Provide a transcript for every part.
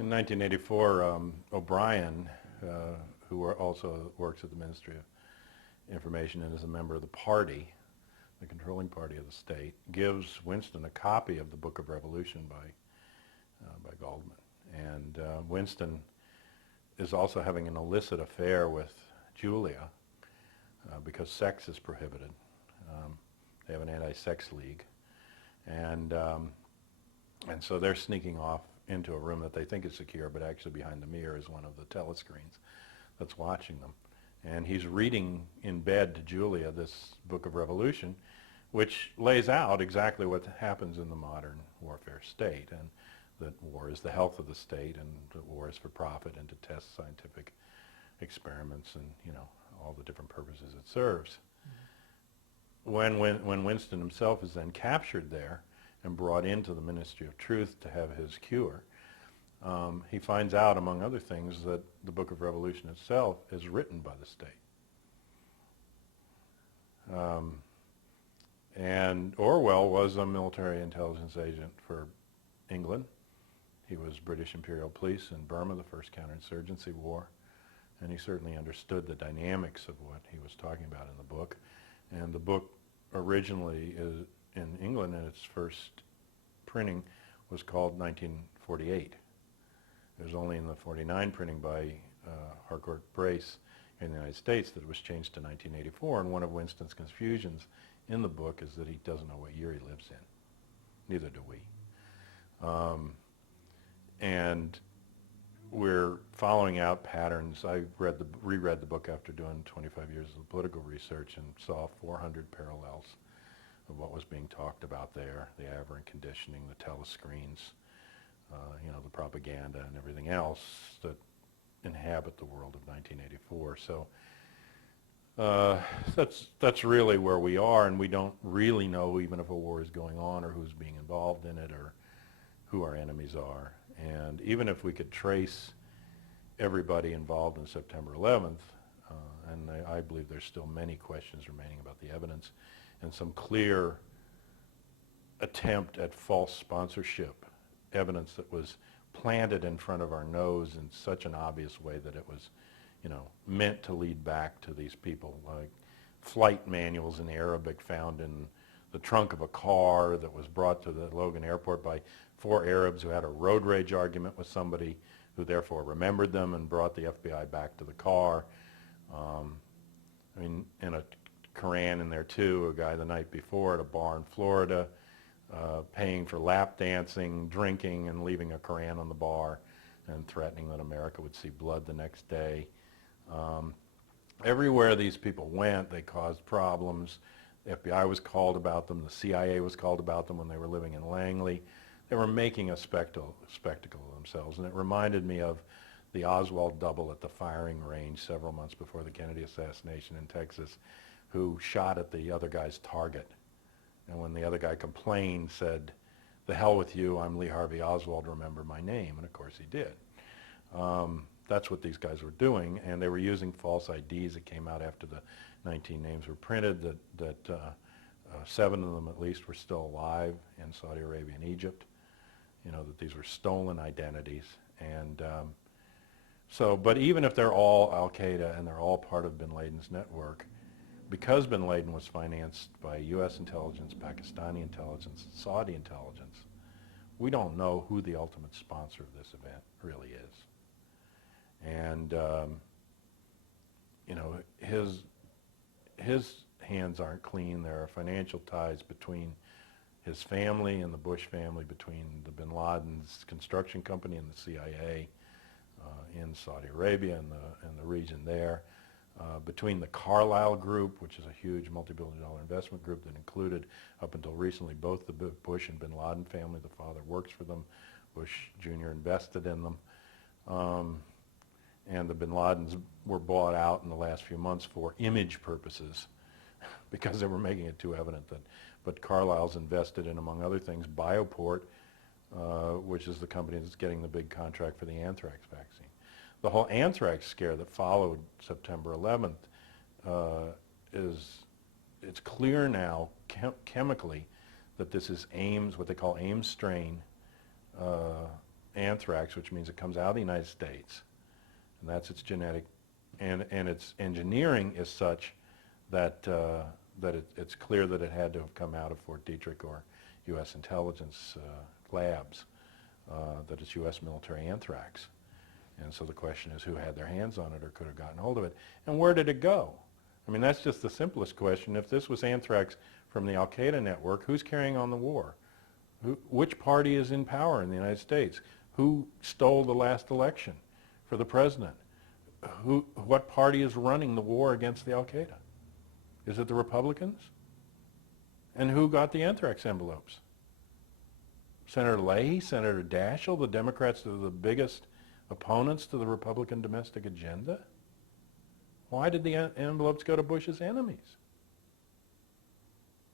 In 1984, O'Brien, who also works at the Ministry of Information and is a member of the party, the controlling party of the state, gives Winston a copy of the Book of Revolution by Goldman. And Winston is also having an illicit affair with Julia because sex is prohibited. They have an anti-sex league. And so they're sneaking off into a room that they think is secure, but actually behind the mirror is one of the telescreens that's watching them. And he's reading in bed to Julia this Book of Revolution, which lays out exactly what happens in the modern warfare state, and that war is the health of the state, and that war is for profit and to test scientific experiments and, you know, all the different purposes it serves. Mm-hmm. When Winston himself is then captured there and brought into the Ministry of Truth to have his cure, he finds out, among other things, that the Book of Revolution itself is written by the state. And Orwell was a military intelligence agent for England. He was British Imperial Police in Burma, the first counterinsurgency war, and he certainly understood the dynamics of what he was talking about in the book. And the book originally is in England, and its first printing was called 1948. It was only in the 49 printing by Harcourt Brace in the United States that it was changed to 1984, and one of Winston's confusions in the book is that he doesn't know what year he lives in. Neither do we. And we're following out patterns. I reread the book after doing 25 years of political research and saw 400 parallels of what was being talked about there, the aberrant conditioning, the telescreens, you know, the propaganda and everything else that inhabit the world of 1984. So that's really where we are, and we don't really know even if a war is going on or who's being involved in it or who our enemies are. And even if we could trace everybody involved in September 11th, and I believe there's still many questions remaining about the evidence, and some clear attempt at false sponsorship, evidence that was planted in front of our nose in such an obvious way that it was, you know, meant to lead back to these people, like flight manuals in Arabic found in the trunk of a car that was brought to the Logan airport by 4 Arabs who had a road rage argument with somebody who therefore remembered them and brought the FBI back to the car. I mean, in a Koran in there too, a guy the night before at a bar in Florida paying for lap dancing, drinking, and leaving a Koran on the bar and threatening that America would see blood the next day. Everywhere these people went, they caused problems. The FBI was called about them. The CIA was called about them when they were living in Langley. They were making a spectacle of themselves, and it reminded me of the Oswald double at the firing range several months before the Kennedy assassination in Texas, who shot at the other guy's target. And when the other guy complained, said, "The hell with you, I'm Lee Harvey Oswald, remember my name." And of course he did. That's what these guys were doing, and they were using false IDs that came out after the 19 names were printed, that 7 of them at least were still alive in Saudi Arabia and Egypt. You know, that these were stolen identities. And but even if they're all al-Qaeda and they're all part of bin Laden's network, because bin Laden was financed by U.S. intelligence, Pakistani intelligence, Saudi intelligence, we don't know who the ultimate sponsor of this event really is. And, you know, his hands aren't clean. There are financial ties between his family and the Bush family, between the bin Laden's construction company and the CIA in Saudi Arabia and the region there, between the Carlyle Group, which is a huge multi-billion-dollar investment group that included, up until recently, both the Bush and bin Laden family. The father works for them. Bush Jr. invested in them. And the bin Ladens were bought out in the last few months for image purposes because they were making it too evident that. But Carlyle's invested in, among other things, Bioport, which is the company that's getting the big contract for the anthrax vaccine. The whole anthrax scare that followed September 11th it's clear now chemically that this is Ames, what they call Ames strain anthrax, which means it comes out of the United States, and that's its genetic, and its engineering is such that it's clear that it had to have come out of Fort Detrick or U.S. intelligence labs, that it's U.S. military anthrax. And so the question is, who had their hands on it or could have gotten hold of it? And where did it go? I mean, that's just the simplest question. If this was anthrax from the al-Qaeda network, who's carrying on the war? Which party is in power in the United States? Who stole the last election for the president? What party is running the war against the al-Qaeda? Is it the Republicans? And who got the anthrax envelopes? Senator Leahy, Senator Daschle, the Democrats that are the biggest opponents to the Republican domestic agenda? Why did the envelopes go to Bush's enemies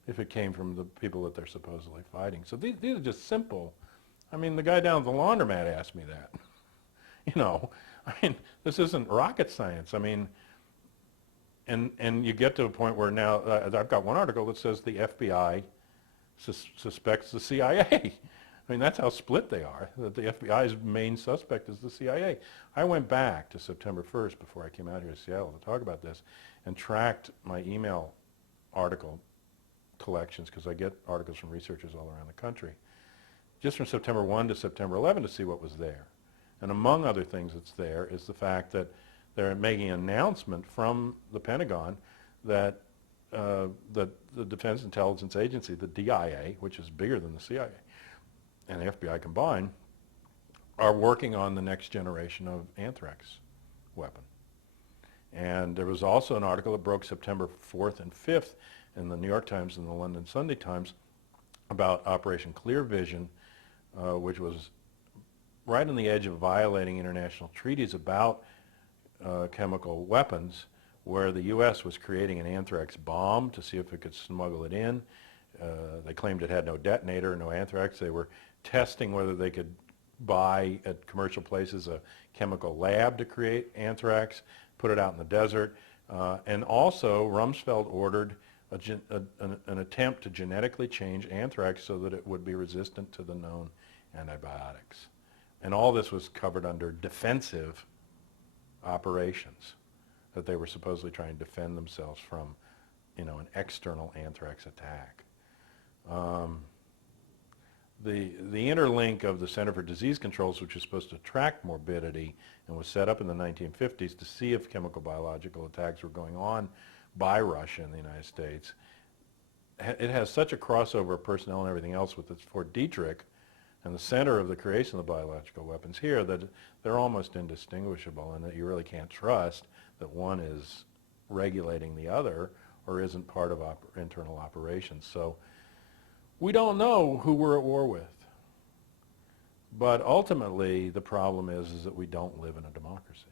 if it came from the people that they're supposedly fighting? So these are just simple. I mean, the guy down at the laundromat asked me that. You know, I mean, this isn't rocket science. I mean, and you get to a point where now, I've got one article that says the FBI suspects the CIA. I mean, that's how split they are, that the FBI's main suspect is the CIA. I went back to September 1st before I came out here to Seattle to talk about this and tracked my email article collections, because I get articles from researchers all around the country, just from September 1 to September 11 to see what was there. And among other things that's there is the fact that they're making an announcement from the Pentagon that the Defense Intelligence Agency, the DIA, which is bigger than the CIA, and the FBI combined, are working on the next generation of anthrax weapon. And there was also an article that broke September 4th and 5th in the New York Times and the London Sunday Times about Operation Clear Vision, which was right on the edge of violating international treaties about chemical weapons, where the U.S. was creating an anthrax bomb to see if it could smuggle it in. They claimed it had no detonator, no anthrax. They were testing whether they could buy at commercial places a chemical lab to create anthrax, put it out in the desert. And also, Rumsfeld ordered an attempt to genetically change anthrax so that it would be resistant to the known antibiotics. And all this was covered under defensive operations, that they were supposedly trying to defend themselves from, you know, an external anthrax attack. The interlink of the Center for Disease Controls, which was supposed to track morbidity and was set up in the 1950s to see if chemical biological attacks were going on by Russia in the United States, it has such a crossover of personnel and everything else with its Fort Detrick and the center of the creation of the biological weapons here, that they're almost indistinguishable, and that you really can't trust that one is regulating the other or isn't part of internal operations. So we don't know who we're at war with. But ultimately, the problem is that we don't live in a democracy.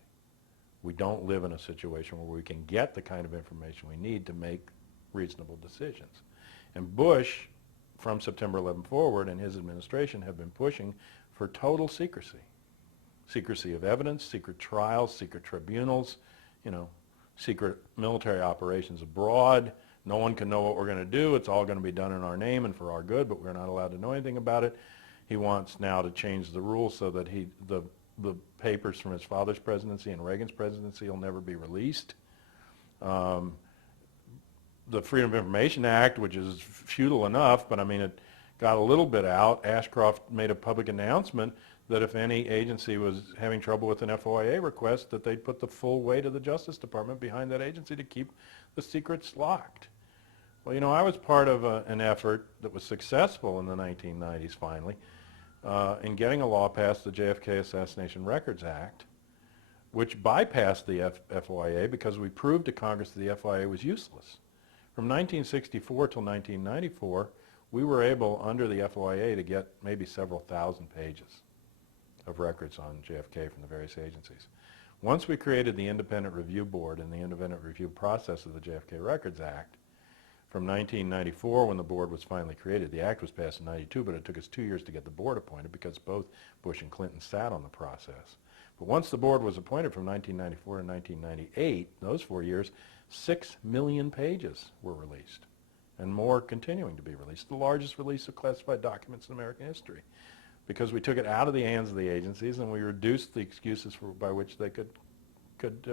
We don't live in a situation where we can get the kind of information we need to make reasonable decisions. And Bush, from September 11 forward, and his administration have been pushing for total secrecy. Secrecy of evidence, secret trials, secret tribunals, you know, secret military operations abroad. No one can know what we're going to do. It's all going to be done in our name and for our good, but we're not allowed to know anything about it. He wants now to change the rules so that the papers from his father's presidency and Reagan's presidency will never be released. The Freedom of Information Act, which is futile enough, but I mean, it got a little bit out. Ashcroft made a public announcement that if any agency was having trouble with an FOIA request, that they'd put the full weight of the Justice Department behind that agency to keep the secrets locked. Well, you know, I was part of an effort that was successful in the 1990s, finally, in getting a law passed, the JFK Assassination Records Act, which bypassed the FOIA because we proved to Congress that the FOIA was useless. From 1964 till 1994, we were able, under the FOIA, to get maybe several thousand pages of records on JFK from the various agencies. Once we created the Independent Review Board and the independent review process of the JFK Records Act, from 1994, when the board was finally created, the act was passed in 92, but it took us 2 years to get the board appointed because both Bush and Clinton sat on the process. But once the board was appointed from 1994 to 1998, those 4 years, 6 million pages were released, and more continuing to be released, the largest release of classified documents in American history. because we took it out of the hands of the agencies and we reduced the excuses by which they could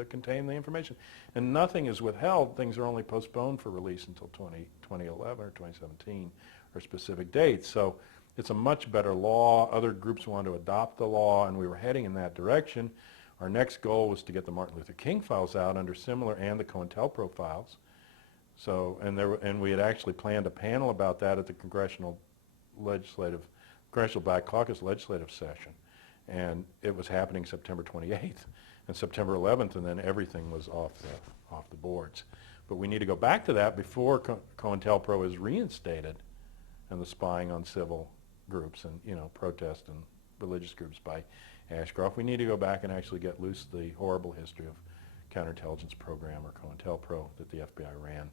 contain the information. And nothing is withheld. Things are only postponed for release until 2011 or 2017 or specific dates. So it's a much better law. Other groups want to adopt the law, and we were heading in that direction. Our next goal was to get the Martin Luther King files out under similar, and the COINTELPRO files. So, and we had actually planned a panel about that at the Congressional Black Caucus legislative session. And it was happening September 28th and September 11th, and then everything was off the boards. But we need to go back to that before COINTELPRO is reinstated, and the spying on civil groups and, protest and religious groups by Ashcroft. We need to go back and actually get loose the horrible history of counterintelligence program, or COINTELPRO, that the FBI ran,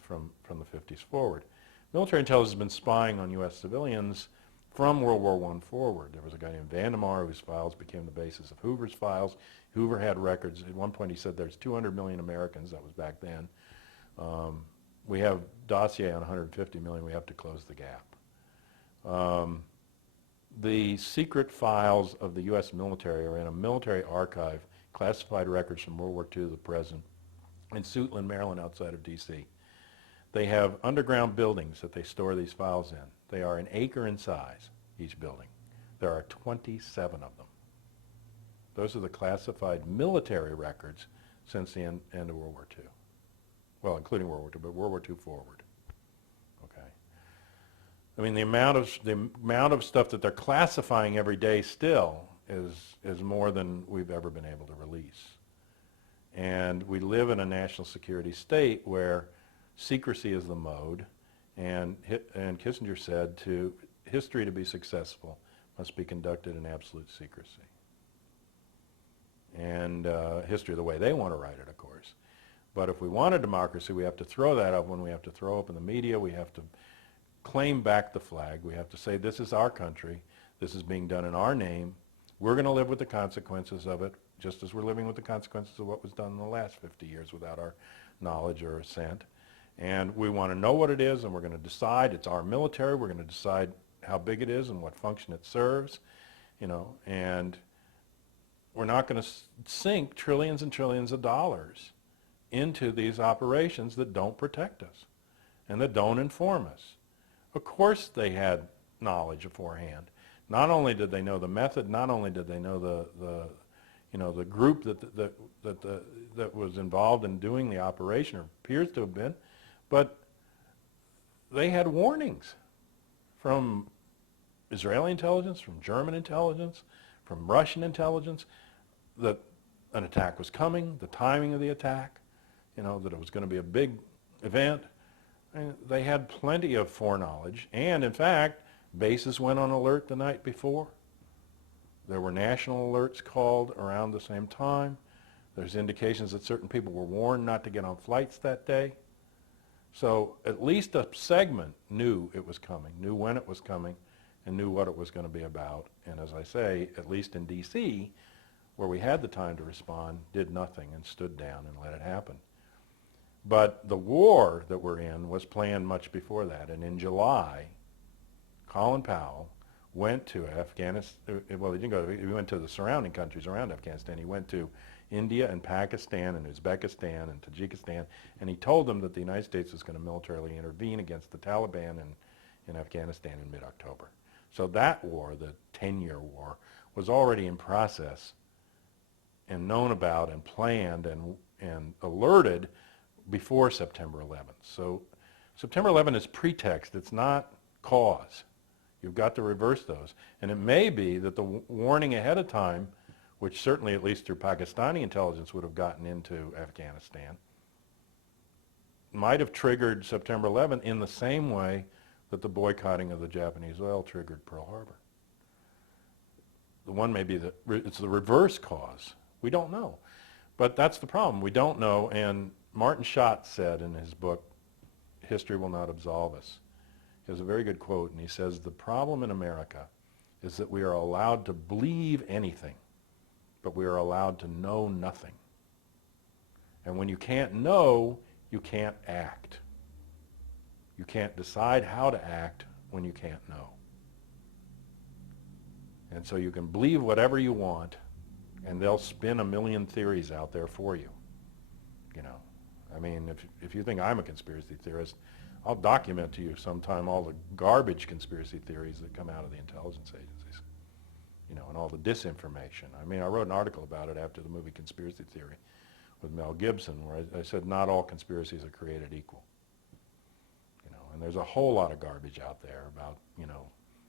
from the 50s forward. Military intelligence has been spying on U.S. civilians from World War I forward. There was a guy named Vandemar whose files became the basis of Hoover's files. Hoover had records. At one point he said there's 200 million Americans. That was back then. We have dossier on 150 million. We have to close the gap. The secret files of the U.S. military are in a military archive, classified records from World War II to the present, in Suitland, Maryland, outside of D.C. They have underground buildings that they store these files in. They are an acre in size, each building. There are 27 of them. Those are the classified military records since the end of World War II. Well, including World War II, but World War II forward. Okay. I mean, the amount of stuff that they're classifying every day still is more than we've ever been able to release. And we live in a national security state where secrecy is the mode, and Kissinger said history to be successful must be conducted in absolute secrecy. And history the way they want to write it, of course. But if we want a democracy, we have to throw that up when we have to throw up in the media. We have to claim back the flag. We have to say, this is our country. This is being done in our name. We're going to live with the consequences of it, just as we're living with the consequences of what was done in the last 50 years without our knowledge or assent. And we want to know what it is, and we're going to decide. It's our military. We're going to decide how big it is and what function it serves, and we're not going to sink trillions and trillions of dollars into these operations that don't protect us and that don't inform us. Of course they had knowledge beforehand. Not only did they know the method, not only did they know the group that was involved in doing the operation, or appears to have been, but they had warnings from Israeli intelligence, from German intelligence, from Russian intelligence, that an attack was coming, the timing of the attack, that it was going to be a big event. And they had plenty of foreknowledge, and in fact, bases went on alert the night before. There were national alerts called around the same time. There's indications that certain people were warned not to get on flights that day. So at least a segment knew it was coming, knew when it was coming, and knew what it was going to be about. And as I say, at least in D.C., where we had the time to respond, did nothing and stood down and let it happen. But the war that we're in was planned much before that. And in July, Colin Powell went to Afghanistan. Well, he didn't go. He went to the surrounding countries around Afghanistan. He went to India and Pakistan and Uzbekistan and Tajikistan, and he told them that the United States was going to militarily intervene against the Taliban in Afghanistan in mid-October. So that war, the 10-year war, was already in process and known about and planned and alerted before September 11th. So September 11th is pretext. It's not cause. You've got to reverse those. And it may be that the warning ahead of time, which certainly at least through Pakistani intelligence would have gotten into Afghanistan, might have triggered September 11th in the same way that the boycotting of the Japanese oil triggered Pearl Harbor. The one may be that it's the reverse cause. We don't know. But that's the problem. We don't know. And Martin Schott said in his book, History Will Not Absolve Us, he has a very good quote, and he says, the problem in America is that we are allowed to believe anything, but we are allowed to know nothing. And when you can't know, you can't act. You can't decide how to act when you can't know. And so you can believe whatever you want, and they'll spin a million theories out there for you. You know, I mean, if you think I'm a conspiracy theorist, I'll document to you sometime all the garbage conspiracy theories that come out of the intelligence agencies, you know, and all the disinformation. I mean, I wrote an article about it after the movie Conspiracy Theory with Mel Gibson, where I said not all conspiracies are created equal. You know, and there's a whole lot of garbage out there about, you know,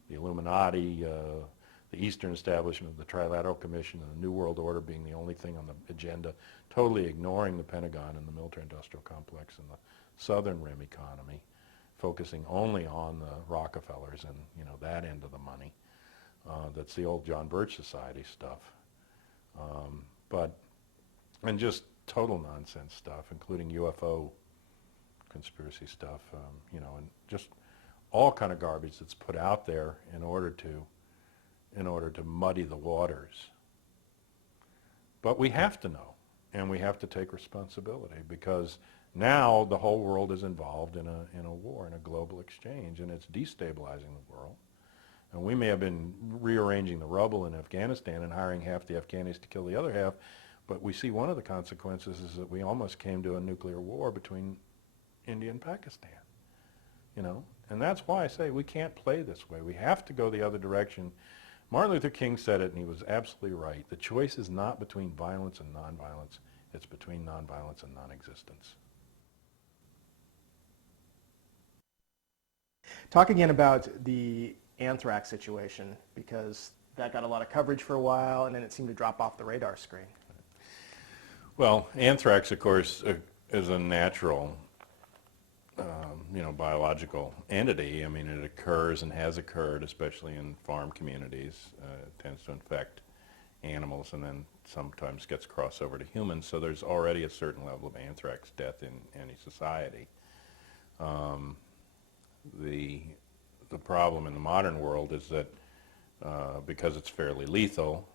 the Illuminati, the Eastern establishment, the Trilateral Commission, and the New World Order being the only thing on the agenda, totally ignoring the Pentagon and the military-industrial complex and the Southern Rim economy, focusing only on the Rockefellers and, you know, that end of the money. That's the old John Birch Society stuff. And just total nonsense stuff, including UFO conspiracy stuff, you know, and just all kind of garbage that's put out there in order to muddy the waters. But we have to know, and we have to take responsibility, because now the whole world is involved in a war, in a global exchange, and it's destabilizing the world. And we may have been rearranging the rubble in Afghanistan and hiring half the Afghanis to kill the other half, but we see one of the consequences is that we almost came to a nuclear war between India and Pakistan, you know? And that's why I say we can't play this way. We have to go the other direction. Martin Luther King said it, and he was absolutely right. The choice is not between violence and nonviolence. It's between nonviolence and non-existence. Talk again about the anthrax situation, because that got a lot of coverage for a while, and then it seemed to drop off the radar screen. Well, anthrax, of course, is a natural, you know, biological entity. I mean, it occurs and has occurred, especially in farm communities. It tends to infect animals and then sometimes gets crossed over to humans. So there's already a certain level of anthrax death in any society. The problem in the modern world is that because it's fairly lethal,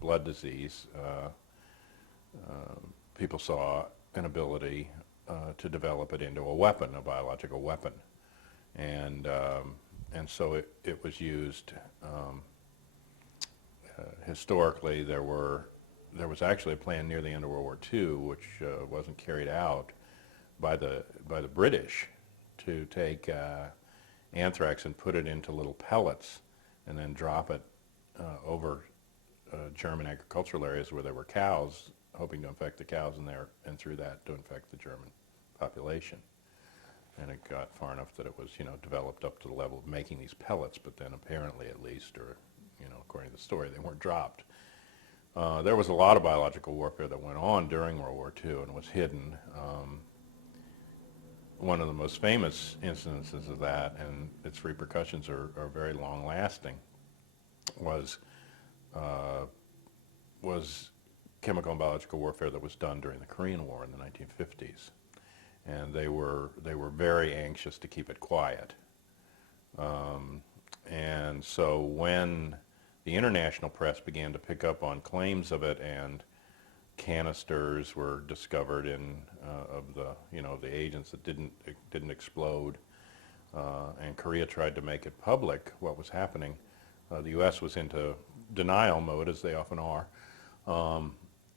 blood disease, people saw an ability to develop it into a weapon, a biological weapon, and so it was used. Historically, there was actually a plan near the end of World War II, which wasn't carried out by the British, to take anthrax and put it into little pellets and then drop it over German agricultural areas where there were cows, hoping to infect the cows in there, and through that to infect the German population. And it got far enough that it was, you know, developed up to the level of making these pellets, but then apparently, at least, or, you know, according to the story, they weren't dropped. There was a lot of biological warfare that went on during World War II and was hidden. One of the most famous instances of that, and its repercussions are very long-lasting, was chemical and biological warfare that was done during the Korean War in the 1950s, and they were very anxious to keep it quiet. And so when the international press began to pick up on claims of it, and canisters were discovered in of the, you know, the agents that didn't explode, and Korea tried to make it public what was happening, the U.S. was into denial mode, as they often are.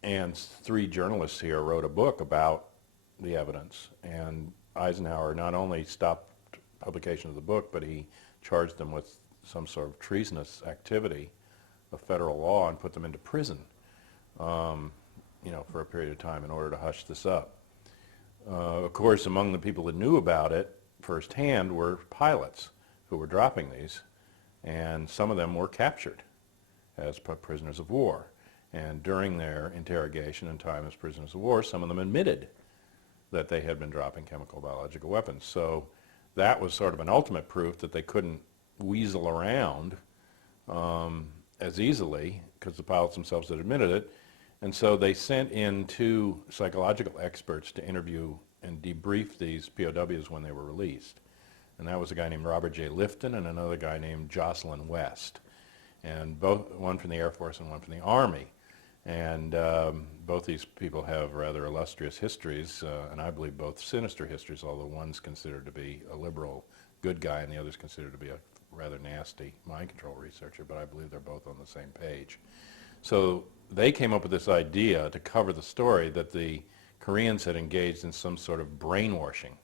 And 3 journalists here wrote a book about the evidence, and Eisenhower not only stopped publication of the book, but he charged them with some sort of treasonous activity of federal law and put them into prison, you know, for a period of time in order to hush this up. Of course, among the people that knew about it firsthand were pilots who were dropping these, and some of them were captured as prisoners of war. And during their interrogation and time as prisoners of war, some of them admitted that they had been dropping chemical biological weapons. So that was sort of an ultimate proof that they couldn't weasel around as easily, because the pilots themselves had admitted it. And so they sent in 2 psychological experts to interview and debrief these POWs when they were released. And that was a guy named Robert J. Lifton and another guy named Jocelyn West. And one from the Air Force and one from the Army. And both these people have rather illustrious histories, and I believe both sinister histories, although one's considered to be a liberal good guy and the other's considered to be a rather nasty mind control researcher, but I believe they're both on the same page. So they came up with this idea to cover the story that the Koreans had engaged in some sort of brainwashing.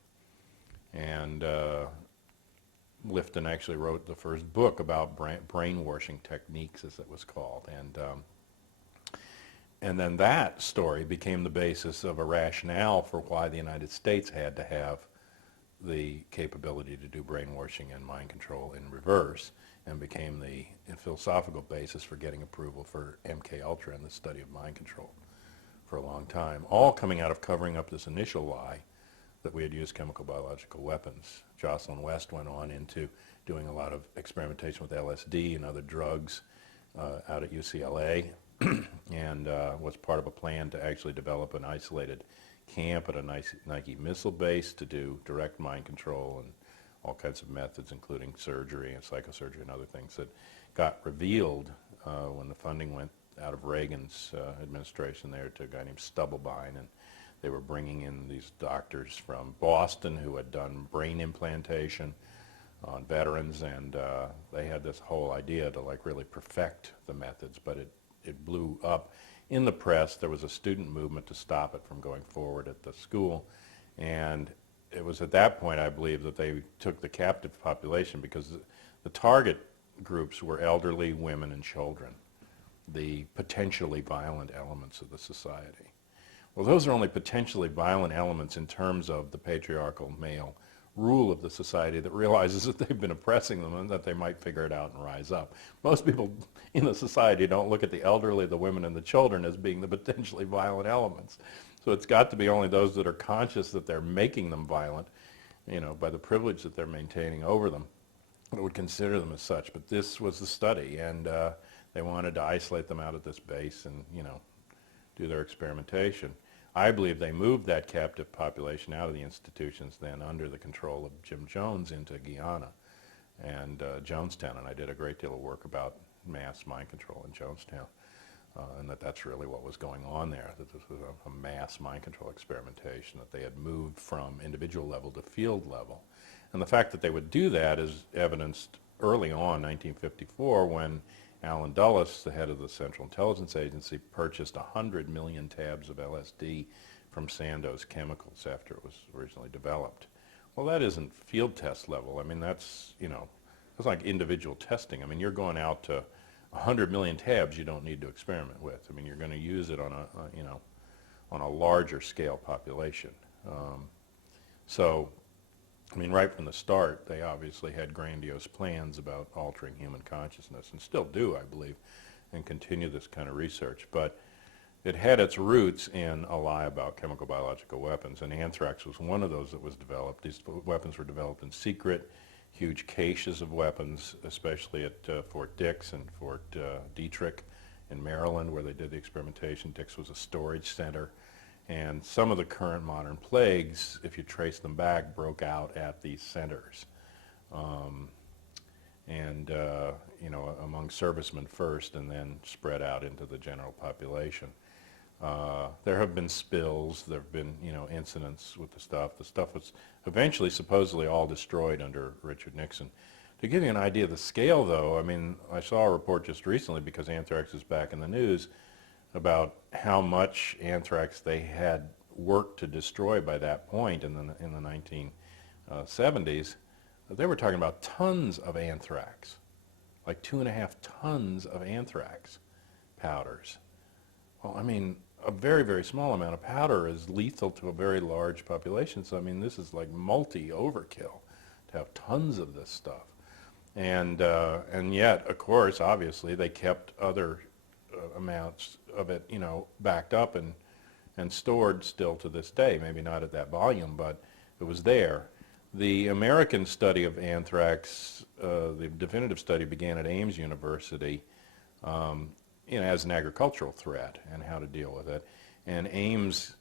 And Lifton actually wrote the first book about brainwashing techniques, as it was called. And then that story became the basis of a rationale for why the United States had to have the capability to do brainwashing and mind control in reverse, and became the philosophical basis for getting approval for MK Ultra and the study of mind control for a long time, all coming out of covering up this initial lie that we had used chemical biological weapons. Jocelyn West went on into doing a lot of experimentation with LSD and other drugs out at UCLA, and was part of a plan to actually develop an isolated camp at a Nike missile base to do direct mind control and all kinds of methods, including surgery and psychosurgery and other things that got revealed when the funding went out of Reagan's administration there to a guy named Stubblebine, and they were bringing in these doctors from Boston who had done brain implantation on veterans, and they had this whole idea to like really perfect the methods, but it blew up in the press. There was a student movement to stop it from going forward at the school, and it was at that point, I believe, that they took the captive population, because the target groups were elderly, women, and children, the potentially violent elements of the society. Well, those are only potentially violent elements in terms of the patriarchal male rule of the society that realizes that they've been oppressing them and that they might figure it out and rise up. Most people in the society don't look at the elderly, the women, and the children as being the potentially violent elements. So it's got to be only those that are conscious that they're making them violent, by the privilege that they're maintaining over them, that would consider them as such. But this was the study, and they wanted to isolate them out at this base and, do their experimentation. I believe they moved that captive population out of the institutions then under the control of Jim Jones into Guyana and Jonestown, and I did a great deal of work about mass mind control in Jonestown, and that's really what was going on there, that this was a mass mind control experimentation, that they had moved from individual level to field level. And the fact that they would do that is evidenced early on, 1954, when Alan Dulles, the head of the Central Intelligence Agency, purchased 100 million tabs of LSD from Sandoz Chemicals after it was originally developed. Well, that isn't field test level. I mean, that's like individual testing. I mean, you're going out to 100 million tabs you don't need to experiment with. I mean, you're going to use it on a larger scale population. So, I mean, right from the start, they obviously had grandiose plans about altering human consciousness, and still do, I believe, and continue this kind of research. But it had its roots in a lie about chemical biological weapons, and anthrax was one of those that was developed. These weapons were developed in secret, huge caches of weapons, especially at Fort Dix and Fort Detrick in Maryland, where they did the experimentation. Dix was a storage center. And some of the current modern plagues, if you trace them back, broke out at these centers. Among servicemen first, and then spread out into the general population. There have been spills, there have been, incidents with the stuff. The stuff was eventually supposedly all destroyed under Richard Nixon. To give you an idea of the scale, though, I mean, I saw a report just recently, because anthrax is back in the news, about how much anthrax they had worked to destroy by that point in the 1970s. They were talking about tons of anthrax, like 2.5 tons of anthrax powders. Well, I mean, a very, very small amount of powder is lethal to a very large population. So, I mean, this is like multi-overkill to have tons of this stuff. And yet, of course, obviously, they kept other amounts of it, backed up and stored still to this day. Maybe not at that volume, but it was there. The American study of anthrax, the definitive study, began at Ames University as an agricultural threat and how to deal with it. And Ames,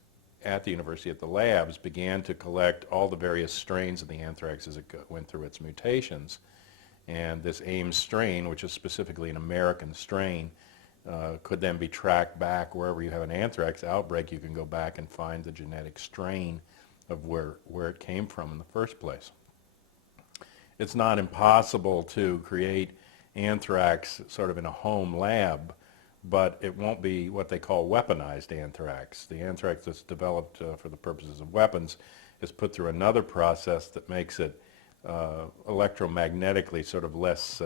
at the university, at the labs, began to collect all the various strains of the anthrax as it went through its mutations. And this Ames strain, which is specifically an American strain, could then be tracked back wherever you have an anthrax outbreak. You can go back and find the genetic strain of where it came from in the first place. it's not impossible to create anthrax sort of in a home lab, but it won't be what they call weaponized anthrax. The anthrax that's developed for the purposes of weapons is put through another process that makes it electromagnetically sort of less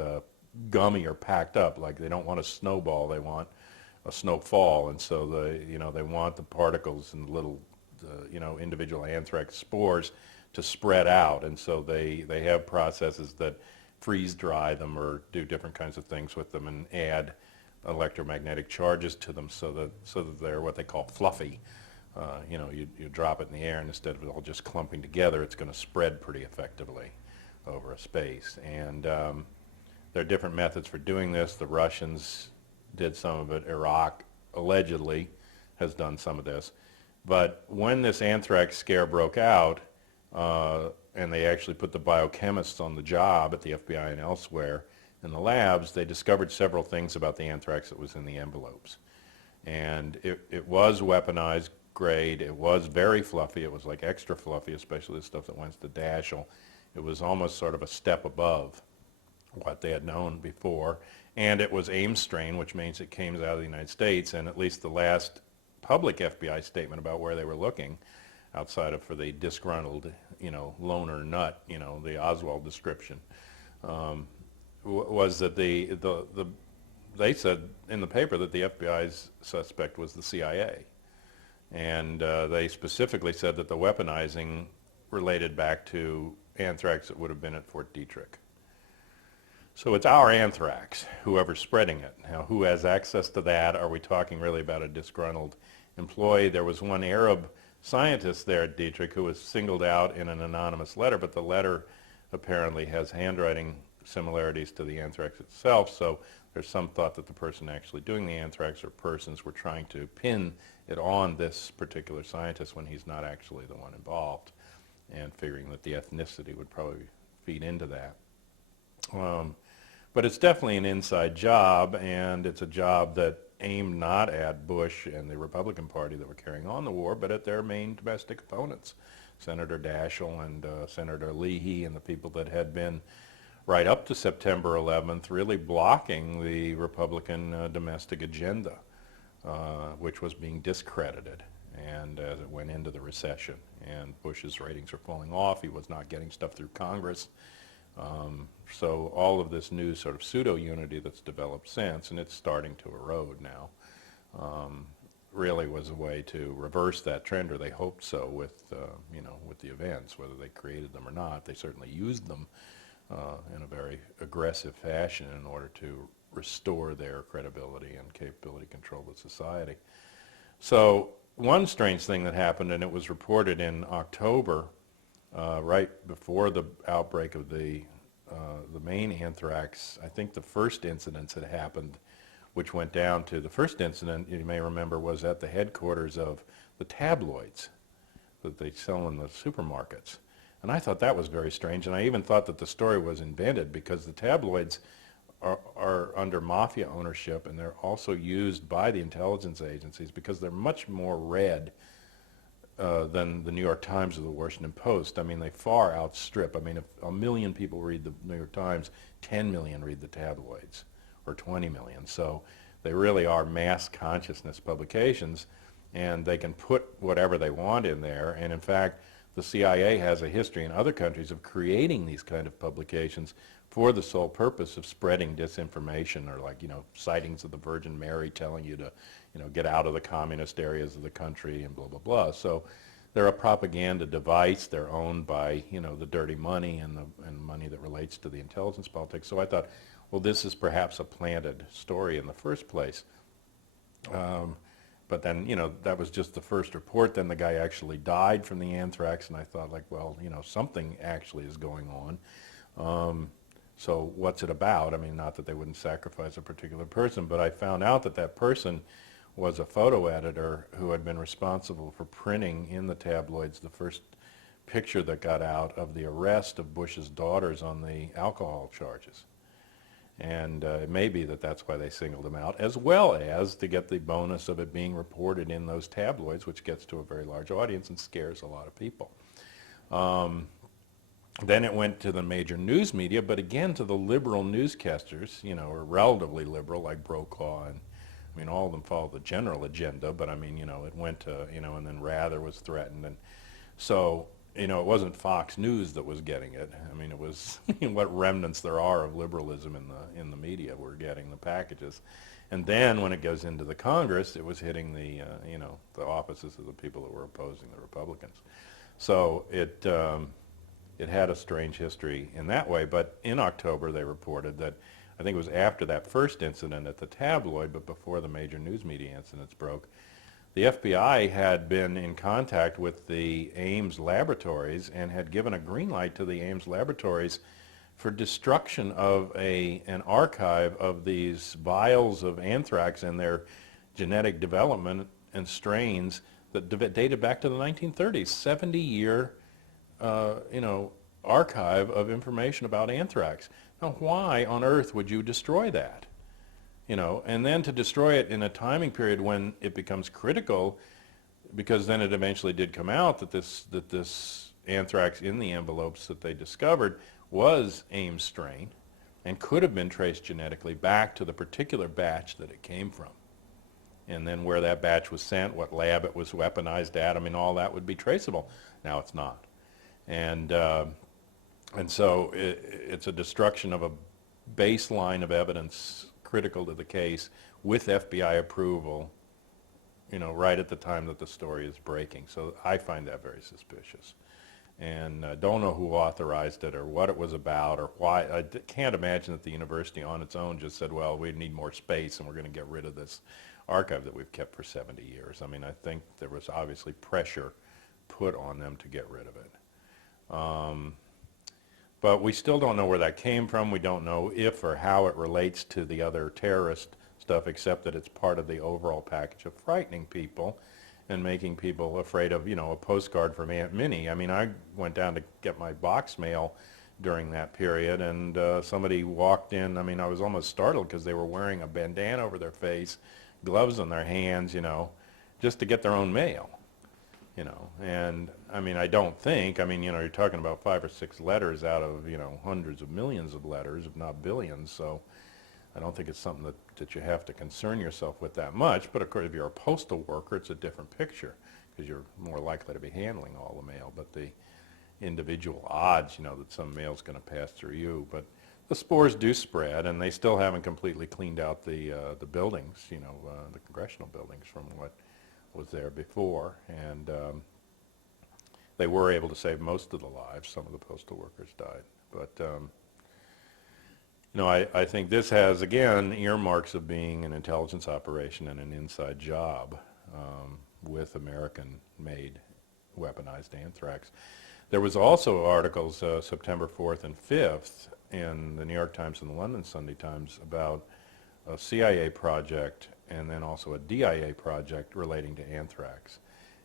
gummy or packed up. Like they don't want a snowball, they want a snowfall, and so they want the particles and little individual anthrax spores to spread out, and so they have processes that freeze dry them or do different kinds of things with them and add electromagnetic charges to them so that they're what they call fluffy. You drop it in the air, and instead of it all just clumping together, it's going to spread pretty effectively over a space. And there are different methods for doing this. The Russians did some of it. Iraq allegedly has done some of this. But when this anthrax scare broke out, and they actually put the biochemists on the job at the FBI and elsewhere in the labs, they discovered several things about the anthrax that was in the envelopes. And it was weaponized grade. It was very fluffy. It was like extra fluffy, especially the stuff that went to Dashel. It was almost sort of a step above what they had known before. And it was AIM strain, which means it came out of the United States. And at least the last public FBI statement about where they were looking, outside of for the disgruntled, loner nut, the Oswald description, was that they said in the paper that the FBI's suspect was the CIA. And they specifically said that the weaponizing related back to anthrax that would have been at Fort Detrick. So it's our anthrax, whoever's spreading it. Now, who has access to that? Are we talking really about a disgruntled employee? There was one Arab scientist there at Detrick who was singled out in an anonymous letter, but the letter apparently has handwriting similarities to the anthrax itself, so there's some thought that the person actually doing the anthrax or persons were trying to pin it on this particular scientist when he's not actually the one involved, and figuring that the ethnicity would probably feed into that. But it's definitely an inside job, and it's a job that aimed not at Bush and the Republican Party that were carrying on the war, but at their main domestic opponents, Senator Dashel and Senator Leahy and the people that had been, right up to September 11th, really blocking the Republican domestic agenda, which was being discredited, and as it went into the recession. And Bush's ratings were falling off. He was not getting stuff through Congress. So all of this new sort of pseudo-unity that's developed since, and it's starting to erode now, really was a way to reverse that trend, or they hoped so with the events, whether they created them or not. They certainly used them in a very aggressive fashion in order to restore their credibility and capability to control the society. So one strange thing that happened, and it was reported in October, right before the outbreak of the main anthrax. I think the first incidents had happened, which went down to the first incident, you may remember, was at the headquarters of the tabloids that they sell in the supermarkets. And I thought that was very strange, and I even thought that the story was invented, because the tabloids are under mafia ownership, and they're also used by the intelligence agencies because they're much more read than the New York Times or the Washington Post. I mean, they far outstrip. I mean, if 1 million people read the New York Times, 10 million read the tabloids, or 20 million. So they really are mass consciousness publications, and they can put whatever they want in there. And in fact, the CIA has a history in other countries of creating these kind of publications for the sole purpose of spreading disinformation, or like, sightings of the Virgin Mary telling you to, get out of the communist areas of the country and blah, blah, blah. So they're a propaganda device. They're owned by, the dirty money and money that relates to the intelligence politics. So I thought, well, this is perhaps a planted story in the first place. But then, that was just the first report. Then the guy actually died from the anthrax, and I thought, like, well, something actually is going on. So what's it about? I mean, not that they wouldn't sacrifice a particular person, but I found out that that person was a photo editor who had been responsible for printing in the tabloids the first picture that got out of the arrest of Bush's daughters on the alcohol charges. And it may be that that's why they singled him out, as well as to get the bonus of it being reported in those tabloids, which gets to a very large audience and scares a lot of people. Then it went to the major news media, but again to the liberal newscasters, or relatively liberal, like Brokaw, and I mean, all of them followed the general agenda, but I mean, it went to, and then Rather was threatened, and so, it wasn't Fox News that was getting it. I mean, it was what remnants there are of liberalism in the media were getting the packages. And then when it goes into the Congress, it was hitting the offices of the people that were opposing the Republicans. So it had a strange history in that way, but in October they reported that, I think it was after that first incident at the tabloid, but before the major news media incidents broke, the FBI had been in contact with the Ames laboratories and had given a green light to the Ames laboratories for destruction of an archive of these vials of anthrax and their genetic development and strains that dated back to the 1930s, 70-year archive of information about anthrax. Now, why on earth would you destroy that? And then to destroy it in a timing period when it becomes critical, because then it eventually did come out that this anthrax in the envelopes that they discovered was Ames strain and could have been traced genetically back to the particular batch that it came from. And then where that batch was sent, what lab it was weaponized at, I mean, all that would be traceable. Now it's not. And so it's a destruction of a baseline of evidence critical to the case with FBI approval, right at the time that the story is breaking. So I find that very suspicious. And don't know who authorized it or what it was about or why. I can't imagine that the university on its own just said, well, we need more space and we're going to get rid of this archive that we've kept for 70 years. I mean, I think there was obviously pressure put on them to get rid of it. But we still don't know where that came from. We don't know if or how it relates to the other terrorist stuff, except that it's part of the overall package of frightening people and making people afraid of, a postcard from Aunt Minnie. I mean, I went down to get my box mail during that period, and somebody walked in. I mean, I was almost startled because they were wearing a bandana over their face, gloves on their hands, just to get their own mail. And I mean, I don't think, I mean, you're talking about 5 or 6 letters out of, hundreds of millions of letters, if not billions, so I don't think it's something that you have to concern yourself with that much, but of course, if you're a postal worker, it's a different picture, because you're more likely to be handling all the mail, but the individual odds, that some mail's going to pass through you, but the spores do spread, and they still haven't completely cleaned out the buildings, the congressional buildings from what was there before, and they were able to save most of the lives. Some of the postal workers died, but I think this has, again, earmarks of being an intelligence operation and an inside job with American-made weaponized anthrax. There was also articles September 4th and 5th in the New York Times and the London Sunday Times about a CIA project and then also a DIA project relating to anthrax.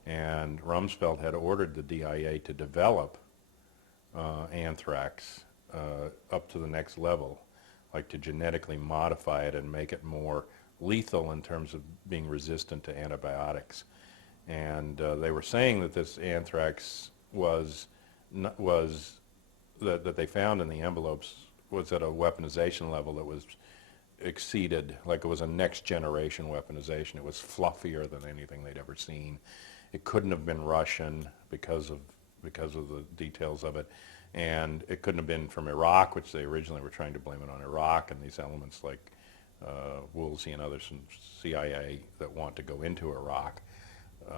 And Rumsfeld had ordered the DIA to develop anthrax up to the next level, like to genetically modify it and make it more lethal in terms of being resistant to antibiotics. And they were saying that this anthrax that they found in the envelopes was at a weaponization level that was exceeded, like it was a next generation weaponization. It was fluffier than anything they'd ever seen. It couldn't have been Russian because of the details of it, and it couldn't have been from Iraq, which they originally were trying to blame it on Iraq, and these elements like Woolsey and others from CIA that want to go into Iraq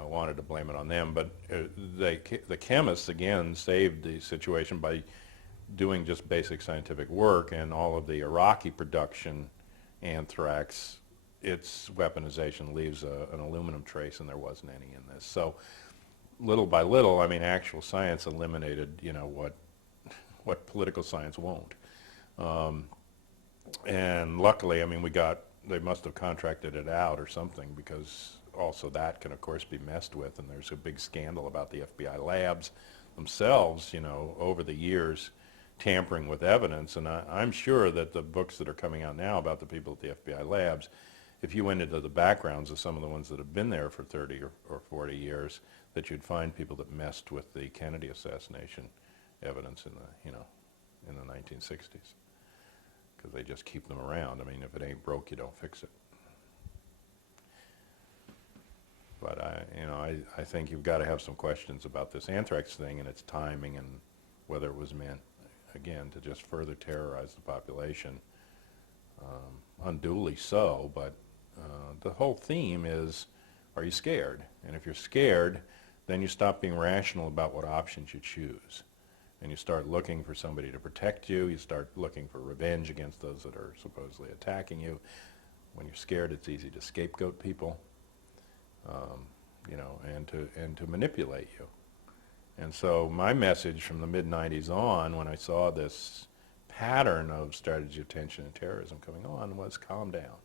wanted to blame it on them, but the chemists again saved the situation by doing just basic scientific work, and all of the Iraqi production anthrax, its weaponization leaves an aluminum trace, and there wasn't any in this. So little by little, I mean, actual science eliminated, what political science won't. And luckily, I mean, they must have contracted it out or something, because also that can, of course, be messed with, and there's a big scandal about the FBI labs themselves, over the years, tampering with evidence. And I'm sure that the books that are coming out now about the people at the FBI labs, if you went into the backgrounds of some of the ones that have been there for 30 or 40 years, that you'd find people that messed with the Kennedy assassination evidence in in the 1960s, because they just keep them around. I mean, if it ain't broke, you don't fix it. But I think you've got to have some questions about this anthrax thing and its timing and whether it was meant, again, to just further terrorize the population, unduly so. But the whole theme is, are you scared? And if you're scared, then you stop being rational about what options you choose. And you start looking for somebody to protect you. You start looking for revenge against those that are supposedly attacking you. When you're scared, it's easy to scapegoat people. And to manipulate you. And so my message from the mid-90s on, when I saw this pattern of strategy of tension and terrorism coming on, was calm down.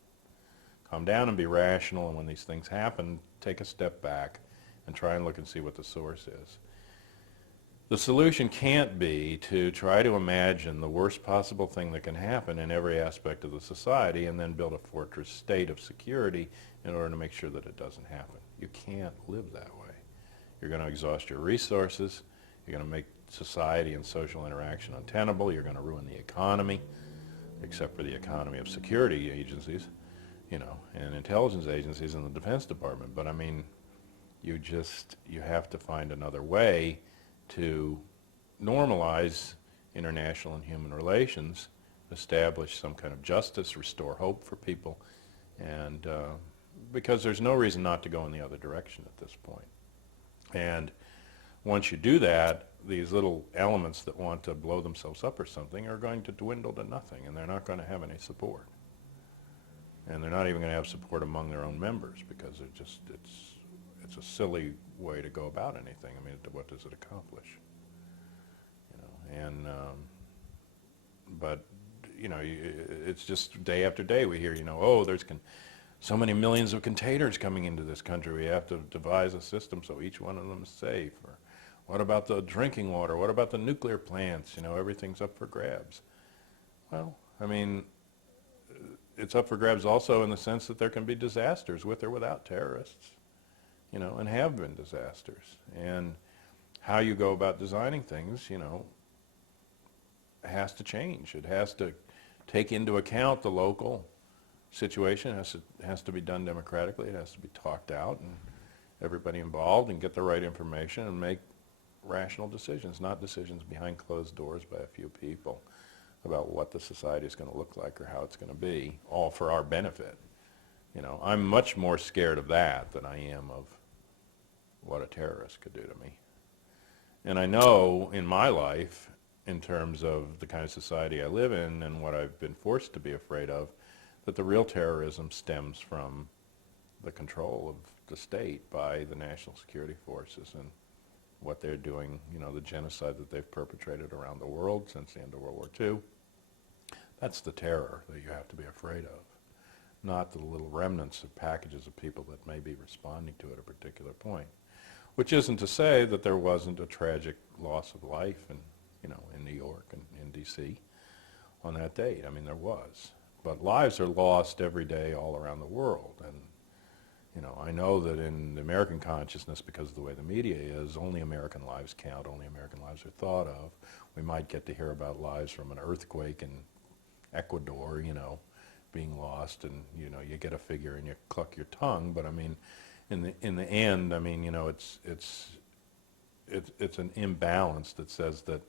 Calm down and be rational, and when these things happen, take a step back and try and look and see what the source is. The solution can't be to try to imagine the worst possible thing that can happen in every aspect of the society and then build a fortress state of security in order to make sure that it doesn't happen. You can't live that way. You're going to exhaust your resources. You're going to make society and social interaction untenable. You're going to ruin the economy, except for the economy of security agencies, and intelligence agencies in the Defense Department. But I mean, you have to find another way to normalize international and human relations, establish some kind of justice, restore hope for people, and because there's no reason not to go in the other direction at this point. And once you do that, these little elements that want to blow themselves up or something are going to dwindle to nothing, and they're not going to have any support. And they're not even going to have support among their own members, because it's a silly way to go about anything. I mean, what does it accomplish? But it's just day after day we hear, oh, there's so many millions of containers coming into this country. We have to devise a system so each one of them is safe. Or what about the drinking water? What about the nuclear plants? Everything's up for grabs. Well, I mean, it's up for grabs also in the sense that there can be disasters with or without terrorists, and have been disasters. And how you go about designing things, has to change. It has to take into account the local situation. It has to be done democratically. It has to be talked out, and everybody involved, and get the right information and make rational decisions, not decisions behind closed doors by a few people about what the society is going to look like or how it's going to be, all for our benefit. I'm much more scared of that than I am of what a terrorist could do to me. And I know in my life, in terms of the kind of society I live in and what I've been forced to be afraid of, that the real terrorism stems from the control of the state by the national security forces and what they're doing, the genocide that they've perpetrated around the world since the end of World War II. That's the terror that you have to be afraid of, not the little remnants of packages of people that may be responding to it at a particular point. Which isn't to say that there wasn't a tragic loss of life in New York and in D.C. on that date. I mean, there was. But lives are lost every day all around the world. And, I know that in the American consciousness, because of the way the media is, only American lives count, only American lives are thought of. We might get to hear about lives from an earthquake in Ecuador, being lost, and, you get a figure and you cluck your tongue. But, I mean, in the end, I mean, it's an imbalance that says that,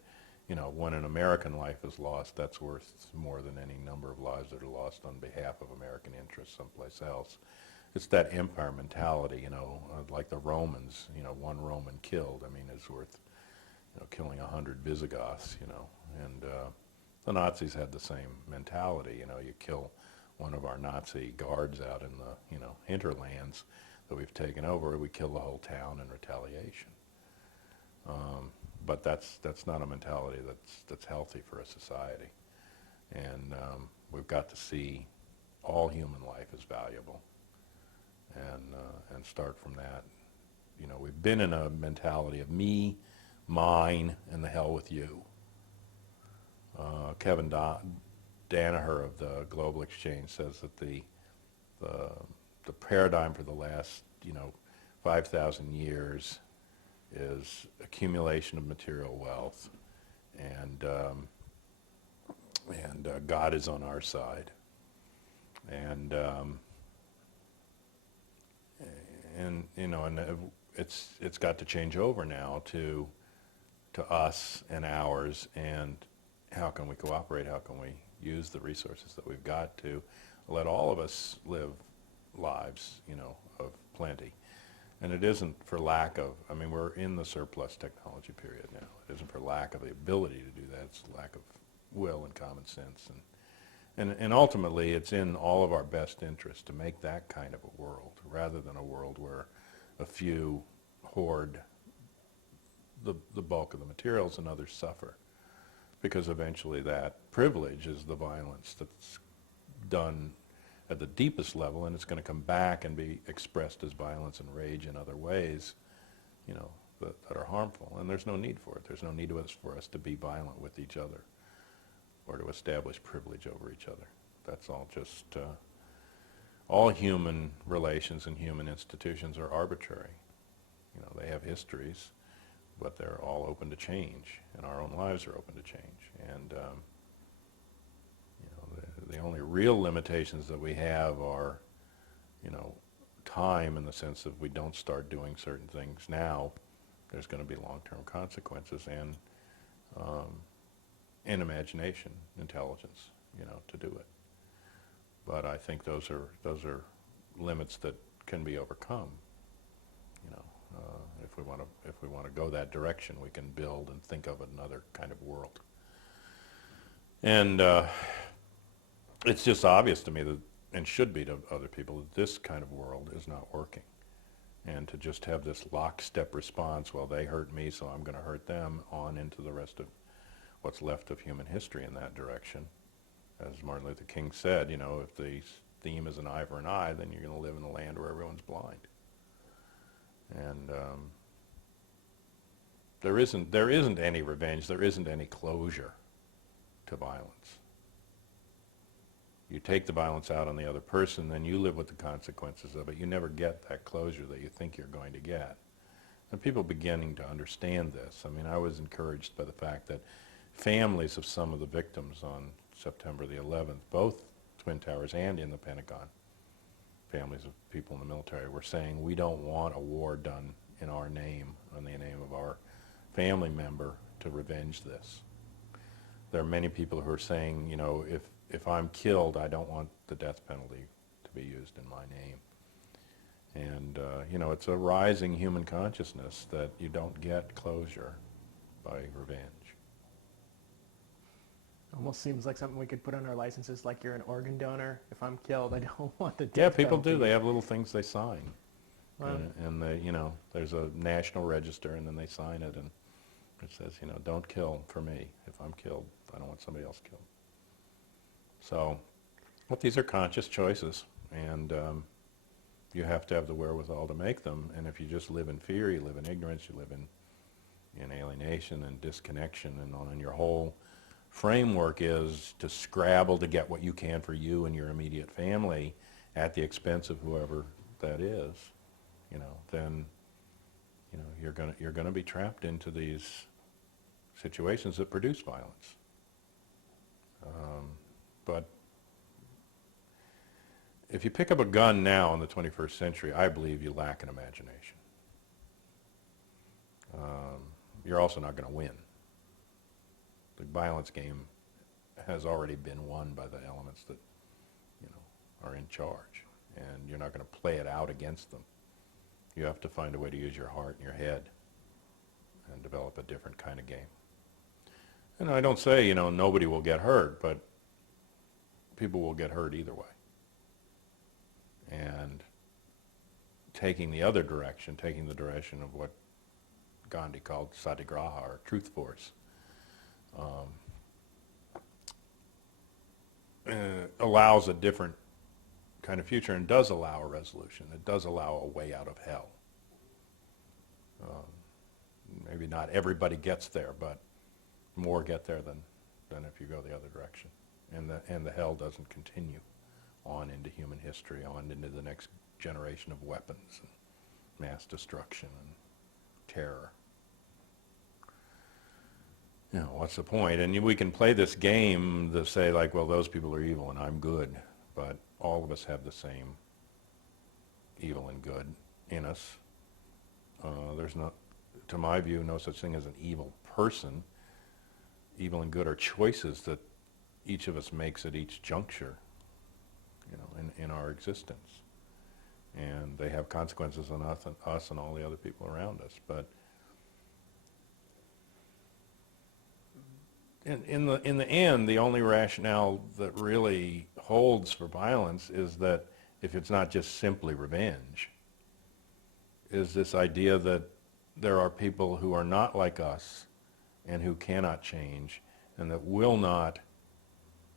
when an American life is lost, that's worth more than any number of lives that are lost on behalf of American interests someplace else. It's that empire mentality, like the Romans, one Roman killed, I mean, is worth, killing 100 Visigoths, and the Nazis had the same mentality, you kill one of our Nazi guards out in the, hinterlands that we've taken over, we kill the whole town in retaliation. But that's not a mentality that's healthy for a society. And we've got to see all human life as valuable and start from that. We've been in a mentality of me, mine, and the hell with you. Kevin Danaher of the Global Exchange says that the paradigm for the last 5,000 years is accumulation of material wealth and God is on our side, and it's got to change over now to us and ours, and how can we cooperate? How can we use the resources that we've got to let all of us live lives, of plenty? And it isn't for lack of, we're in the surplus technology period now. It isn't for lack of the ability to do that. It's lack of will and common sense. And ultimately, it's in all of our best interest to make that kind of a world, rather than a world where a few hoard the bulk of the materials and others suffer. Because eventually that privilege is the violence that's done at the deepest level, and it's going to come back and be expressed as violence and rage in other ways, that are harmful. And there's no need for it. There's no need for us to be violent with each other or to establish privilege over each other. That's all just, all human relations and human institutions are arbitrary. They have histories, but they're all open to change, and our own lives are open to change. And the only real limitations that we have are, time, in the sense that if we don't start doing certain things now, there's going to be long-term consequences, and imagination, intelligence, to do it. But I think those are limits that can be overcome. If we want to go that direction, we can build and think of another kind of world. And it's just obvious to me that, and should be to other people, that this kind of world is not working. And to just have this lockstep response, well, they hurt me, so I'm going to hurt them, on into the rest of what's left of human history in that direction. As Martin Luther King said, if the theme is an eye for an eye, then you're going to live in a land where everyone's blind. And there isn't any revenge, there isn't any closure to violence. You take the violence out on the other person, then you live with the consequences of it. You never get that closure that you think you're going to get. And people beginning to understand this. I was encouraged by the fact that families of some of the victims on September the 11th, both Twin Towers and in the Pentagon, families of people in the military, were saying, we don't want a war done in our name, in the name of our family member, to revenge this. There are many people who are saying, if I'm killed, I don't want the death penalty to be used in my name. And, it's a rising human consciousness that you don't get closure by revenge. Almost seems like something we could put on our licenses, like you're an organ donor. If I'm killed, I don't want the death Yeah, people penalty. do. They have little things they sign. Wow. And they, there's a national register, and then they sign it, and it says, don't kill for me. If I'm killed, I don't want somebody else killed. So, but these are conscious choices, and you have to have the wherewithal to make them. And if you just live in fear, you live in ignorance, you live in alienation and disconnection, and your whole framework is to scrabble to get what you can for you and your immediate family at the expense of whoever that is, then you're gonna be trapped into these situations that produce violence. But if you pick up a gun now in the 21st century, I believe you lack an imagination. You're also not going to win. The violence game has already been won by the elements that, are in charge, and you're not going to play it out against them. You have to find a way to use your heart and your head and develop a different kind of game. And I don't say, nobody will get hurt, but people will get hurt either way. And taking the other direction, taking the direction of what Gandhi called satyagraha, or truth force, allows a different kind of future, and does allow a resolution. It does allow a way out of hell. Maybe not everybody gets there, but more get there than if you go the other direction. And the hell doesn't continue on into human history, on into the next generation of weapons and mass destruction and terror. you know, what's the point? And we can play this game to say like, well, those people are evil and I'm good, but all of us have the same evil and good in us. There's no, to my view, no such thing as an evil person. Evil and good are choices that each of us makes at each juncture, you know, in our existence. And they have consequences on us and all the other people around us. But in the end, the only rationale that really holds for violence is that if it's not just simply revenge, is this idea that there are people who are not like us and who cannot change and that will not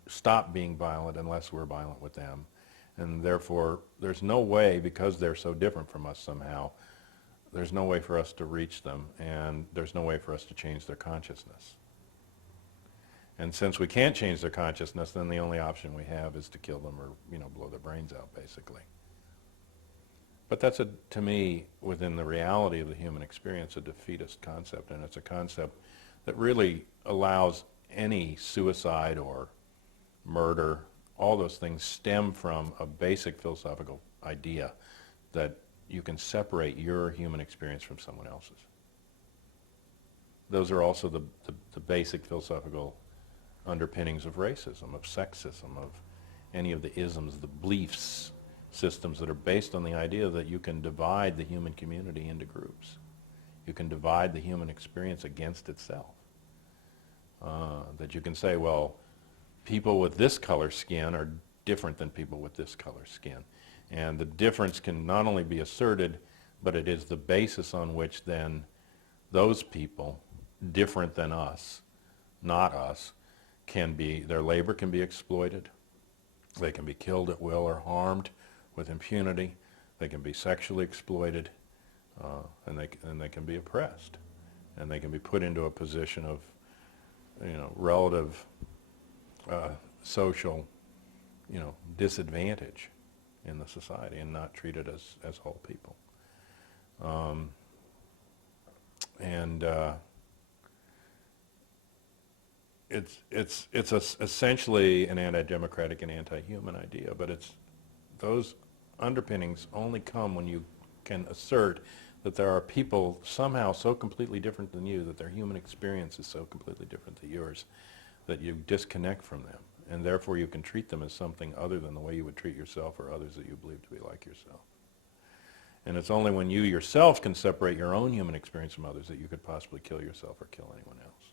stop being violent unless we're violent with them. And therefore, there's no way, because they're so different from us somehow, there's no way for us to reach them, and there's no way for us to change their consciousness. And since we can't change their consciousness, then the only option we have is to kill them or, you know, blow their brains out, basically. But that's, to me, within the reality of the human experience, a defeatist concept, and it's a concept that really allows any suicide or murder, all those things stem from a basic philosophical idea that you can separate your human experience from someone else's. Those are also the basic philosophical underpinnings of racism, of sexism, of any of the isms, the beliefs systems that are based on the idea that you can divide the human community into groups. You can divide the human experience against itself. That you can say, well, people with this color skin are different than people with this color skin. And the difference can not only be asserted, but it is the basis on which then those people, different than us, not us, can be, their labor can be exploited. They can be killed at will or harmed with impunity. They can be sexually exploited, and they can be oppressed. And they can be put into a position of, you know, relative social, you know, disadvantage in the society and not treated as whole people. It's essentially an anti-democratic and anti-human idea, but those underpinnings only come when you can assert that there are people somehow so completely different than you, that their human experience is so completely different than yours, that you disconnect from them, and therefore you can treat them as something other than the way you would treat yourself or others that you believe to be like yourself. And it's only when you yourself can separate your own human experience from others that you could possibly kill yourself or kill anyone else.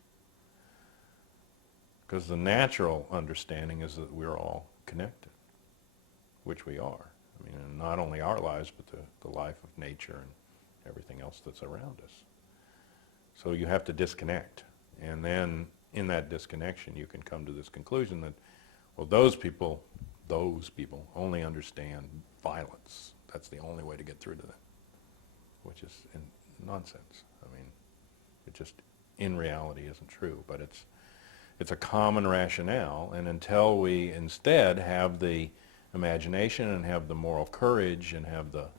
Because the natural understanding is that we're all connected, which we are. I mean, in not only our lives, but the life of nature and everything else that's around us. So you have to disconnect. And then in that disconnection, you can come to this conclusion that, well, those people only understand violence. That's the only way to get through to them, which is nonsense. I mean, it just, in reality, isn't true. But it's a common rationale, and until we instead have the imagination and have the moral courage and have the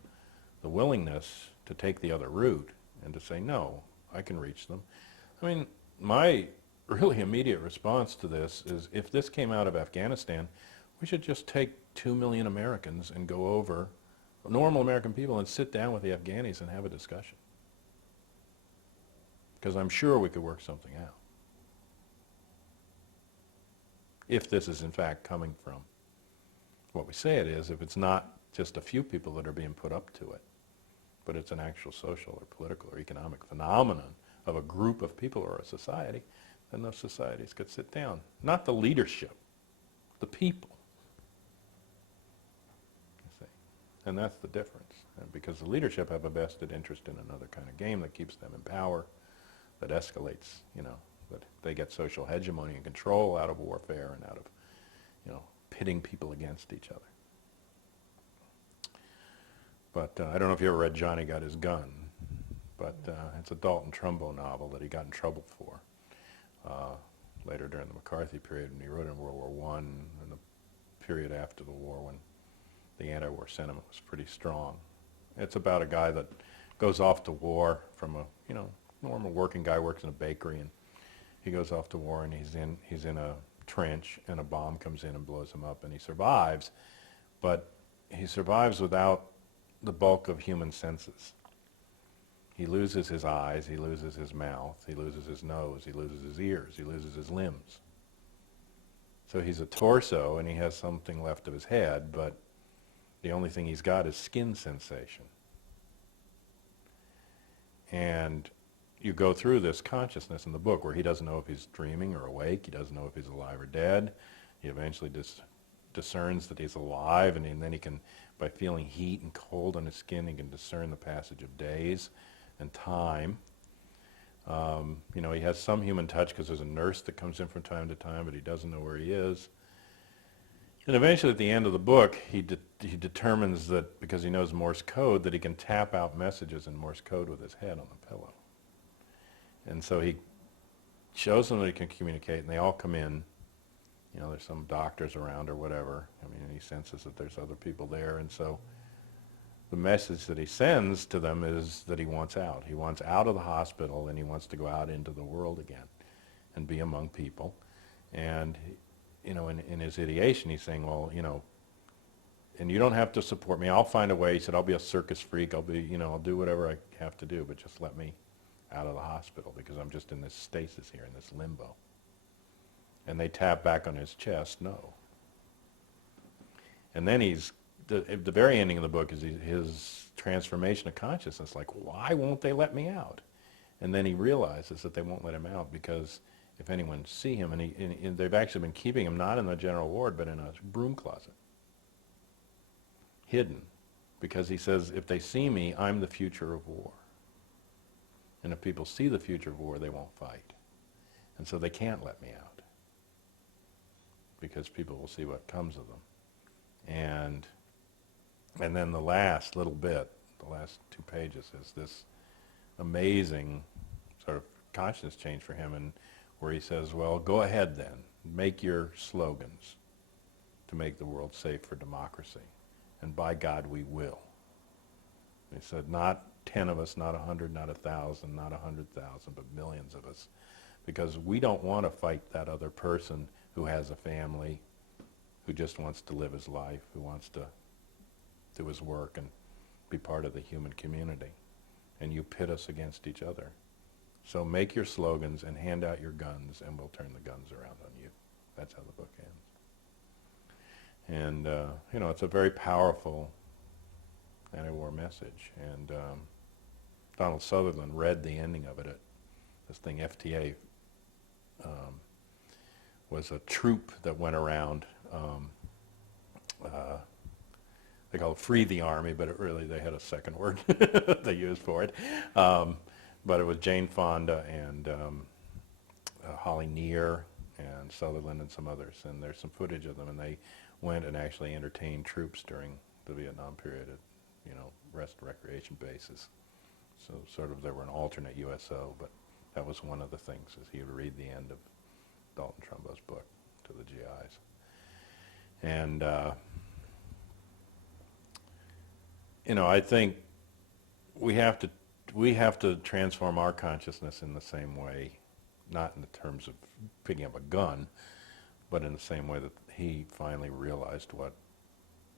willingness to take the other route and to say, no, I can reach them. I mean, my really immediate response to this is, if this came out of Afghanistan, we should just take 2 million Americans and go over, normal American people, and sit down with the Afghanis and have a discussion. Because I'm sure we could work something out. If this is in fact coming from what we say it is, if it's not just a few people that are being put up to it, but it's an actual social or political or economic phenomenon of a group of people or a society, then those societies could sit down. Not the leadership, the people. You see? And that's the difference. And because the leadership have a vested interest in another kind of game that keeps them in power, that escalates, you know, that they get social hegemony and control out of warfare and out of, you know, pitting people against each other. But I don't know if you ever read Johnny Got His Gun, but it's a Dalton Trumbo novel that he got in trouble for later during the McCarthy period, and he wrote in World War I and the period after the war when the anti-war sentiment was pretty strong. It's about a guy that goes off to war from a, you know, normal working guy, works in a bakery, and He goes off to war and he's in a trench and a bomb comes in and blows him up and he survives, but he survives without the bulk of human senses. He loses his eyes, he loses his mouth, he loses his nose, he loses his ears, he loses his limbs. So he's a torso and he has something left of his head, but the only thing he's got is skin sensation. And you go through this consciousness in the book where he doesn't know if he's dreaming or awake, he doesn't know if he's alive or dead. He eventually discerns that he's alive, and then he can, by feeling heat and cold on his skin, he can discern the passage of days and time. He has some human touch because there's a nurse that comes in from time to time, but he doesn't know where he is. And eventually at the end of the book, he determines that, because he knows Morse code, that he can tap out messages in Morse code with his head on the pillow. And so he shows them that he can communicate, and they all come in. There's some doctors around or whatever. And he senses that there's other people there, and so the message that he sends to them is that he wants out. He wants out of the hospital, and he wants to go out into the world again and be among people. And, in his ideation, he's saying, well, and you don't have to support me. I'll find a way. He said, I'll be a circus freak. I'll do whatever I have to do, but just let me out of the hospital because I'm just in this stasis here, in this limbo. And they tap back on his chest, no. And then the very ending of the book is his transformation of consciousness, like, why won't they let me out? And then he realizes that they won't let him out because if anyone see him, and they've actually been keeping him not in the general ward, but in a broom closet, hidden, because he says, if they see me, I'm the future of war. And if people see the future of war, they won't fight. And so they can't let me out because people will see what comes of them. And then the last little bit, the last 2 pages, is this amazing sort of consciousness change for him, and where he says, well, go ahead then, make your slogans to make the world safe for democracy, and by God we will. He said, not 10 of us, not 100, not 1,000, not 100,000, but millions of us, because we don't want to fight that other person who has a family, who just wants to live his life, who wants to do his work and be part of the human community. And you pit us against each other. So make your slogans and hand out your guns, and we'll turn the guns around on you. That's how the book ends. And, it's a very powerful anti-war message. And Donald Sutherland read the ending of it at this thing, FTA, was a troop that went around, they call it Free the Army, but they had a second word they used for it. But it was Jane Fonda and Holly Near and Sutherland and some others, and there's some footage of them, and they went and actually entertained troops during the Vietnam period at, rest and recreation bases. So sort of they were an alternate USO, but that was one of the things, is he would read the end of Dalton Trumbo's book to the GIs. And, I think we have to transform our consciousness in the same way, not in the terms of picking up a gun, but in the same way that he finally realized what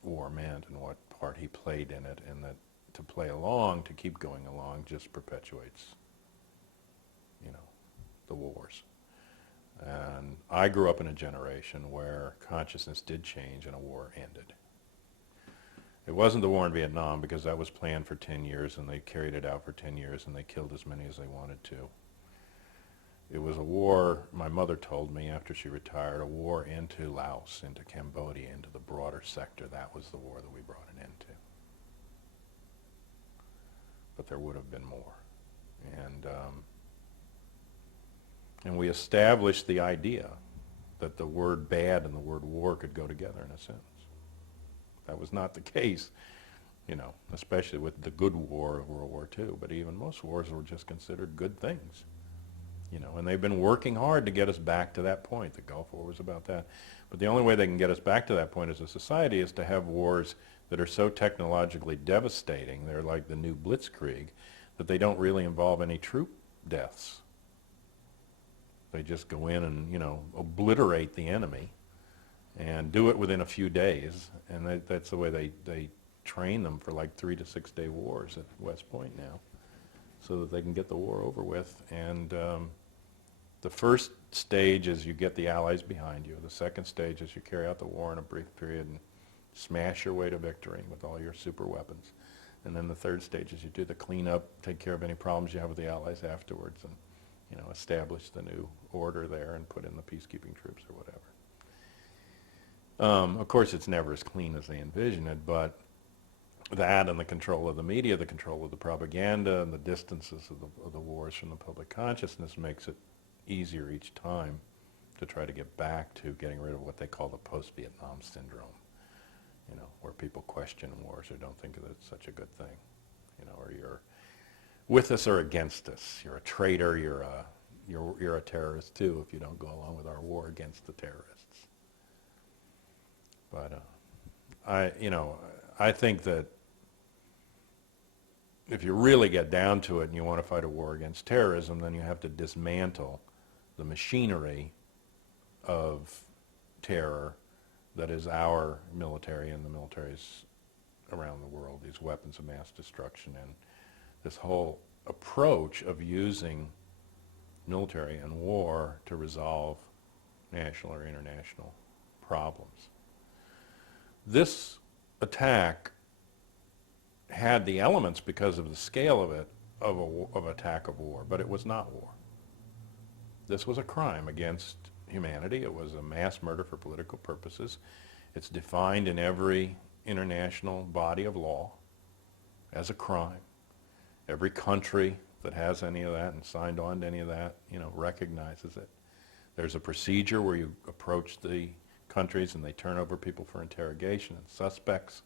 war meant and what part he played in it, and that to play along, to keep going along, just perpetuates, the wars. And I grew up in a generation where consciousness did change and a war ended. It wasn't the war in Vietnam, because that was planned for 10 years and they carried it out for 10 years and they killed as many as they wanted to. It was a war, my mother told me after she retired, a war into Laos, into Cambodia, into the broader sector. That was the war that we brought an end to. But there would have been more. And we established the idea that the word bad and the word war could go together in a sense. That was not the case, especially with the good war of World War II, but even most wars were just considered good things, and they've been working hard to get us back to that point. The Gulf War was about that. But the only way they can get us back to that point as a society is to have wars that are so technologically devastating, they're like the new blitzkrieg, that they don't really involve any troop deaths. They just go in and, obliterate the enemy and do it within a few days. And that's the way they train them for like 3 to 6 day wars at West Point now, so that they can get the war over with. And the first stage is you get the Allies behind you. The second stage is you carry out the war in a brief period and smash your way to victory with all your super weapons. And then the third stage is you do the cleanup, take care of any problems you have with the Allies afterwards, and establish the new order there and put in the peacekeeping troops or whatever. Of course, it's never as clean as they envision it, but that and the control of the media, the control of the propaganda, and the distances of the wars from the public consciousness makes it easier each time to try to get back to getting rid of what they call the post-Vietnam syndrome, where people question wars or don't think that it's such a good thing, or you're with us or against us. You're a traitor. You're a terrorist too if you don't go along with our war against the terrorists. But I think that if you really get down to it and you want to fight a war against terrorism, then you have to dismantle the machinery of terror that is our military and the militaries around the world, these weapons of mass destruction, and this whole approach of using military and war to resolve national or international problems. This attack had the elements, because of the scale of it, of attack of war, but it was not war. This was a crime against humanity. It was a mass murder for political purposes. It's defined in every international body of law as a crime. Every country that has any of that and signed on to any of that, recognizes it. There's a procedure where you approach the countries and they turn over people for interrogation and suspects.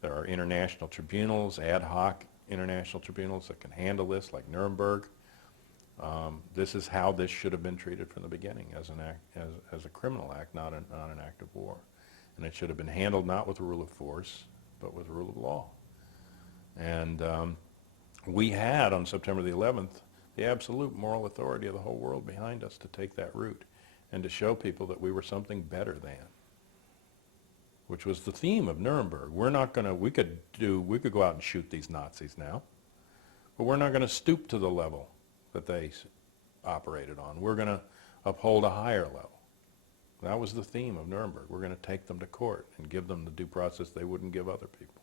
There are international tribunals, ad hoc international tribunals that can handle this, like Nuremberg. This is how this should have been treated from the beginning, as an act, as a criminal act, not an act of war. And it should have been handled not with the rule of force, but with the rule of law. And we had, on September the 11th, the absolute moral authority of the whole world behind us to take that route and to show people that we were something better than, which was the theme of Nuremberg. We could go out and shoot these Nazis now, but we're not going to stoop to the level that they operated on. We're going to uphold a higher level. That was the theme of Nuremberg. We're going to take them to court and give them the due process they wouldn't give other people.